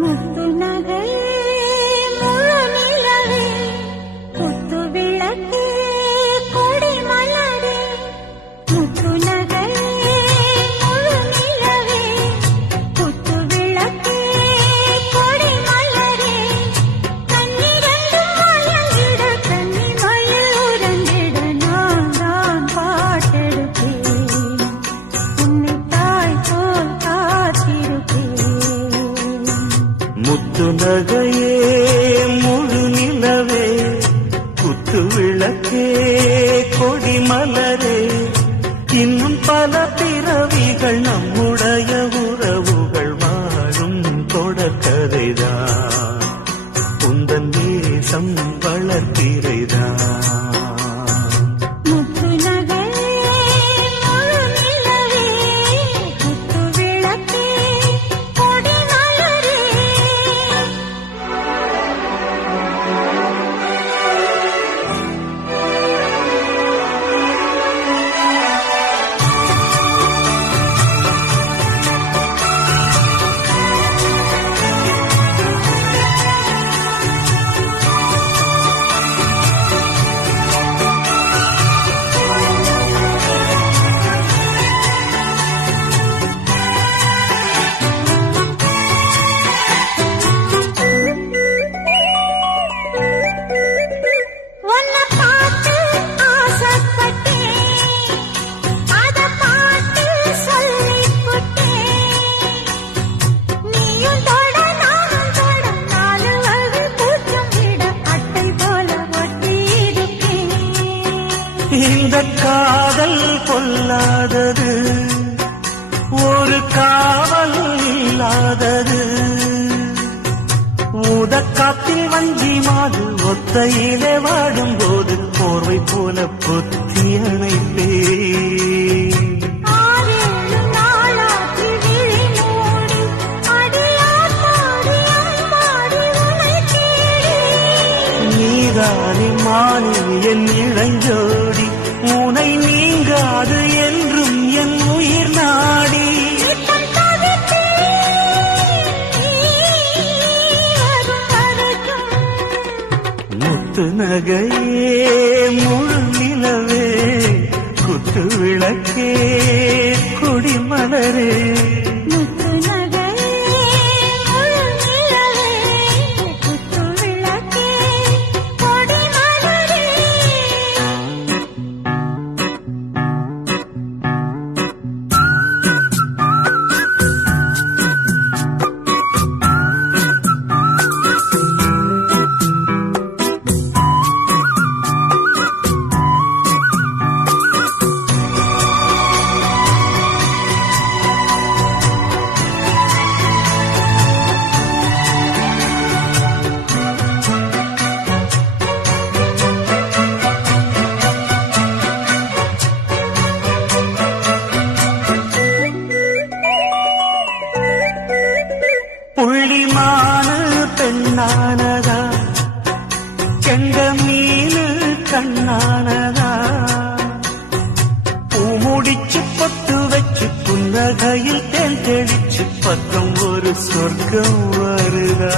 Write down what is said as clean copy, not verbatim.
முத்து நகை முழு நிலவே முத்து விளக்கு கொடி மலரே முத்து நகை முழு நிலவே முத்து விளக்கு கொடி மலரே கண்ணிரண்டும் மயங்கிட கண்ணி மயில் உறங்கிட நான் தான் பாட்டெடுப்பேன் உன்னை தாய் போல் காத்திருப்பேன் முத்து நகையே முழு நிலவே குத்து விளக்கே கொடி மலரே இன்னும் பல பிறவிகள் நம்முடைய உறவுகள் வாழும் தொடர்கதைதான் உந்தன் தேசம் வளர்த்திரைதான் முத்து நகை முழு நிலவே முத்து விளக்கே கொடி மலரே உன்னை பார்த்து ஆசைப்பட்டேன் அதை பார்த்து சொல்லிப்புட்டேன் நீயும் தொட நானும் தொட நாலு வகை பூச்சம் விட அட்டை போல ஒட்டி இருப்பேன் இந்த காதல் கொல்லாதது ஒரு காவல் இல்லாதது ஊதக்காத்தில் வஞ்சி மாது ஒத்தையிலே வாடும்போது போர்வை போல பொத்தி அணைப்பேன் ஆறேழு நாளாகி விழி மூடி அடியாத்தாடி அம்மாடி உனை தேடி நீதானே மானினி என் இளஞ்சோடி உனை நீங்காது என்றும் என் உயிர் நாடி நித்தம் தவித்தேன் நீ வரும் வரைக்கும் முத்து நகையே முழு நிலவே குத்து விளக்கே கொடி மலரே முத்து நகை முழு நிலவே குத்து விளக்கே கொடி மலரே புள்ளிமானு பெண்ணானதா செங்க மீனு கண்ணானதா பூமுடிச்சு பொட்டு வச்சு புன்னகையில் தேன் தெளிச்சு பக்கம் ஒரு சொர்க்கம் வருதா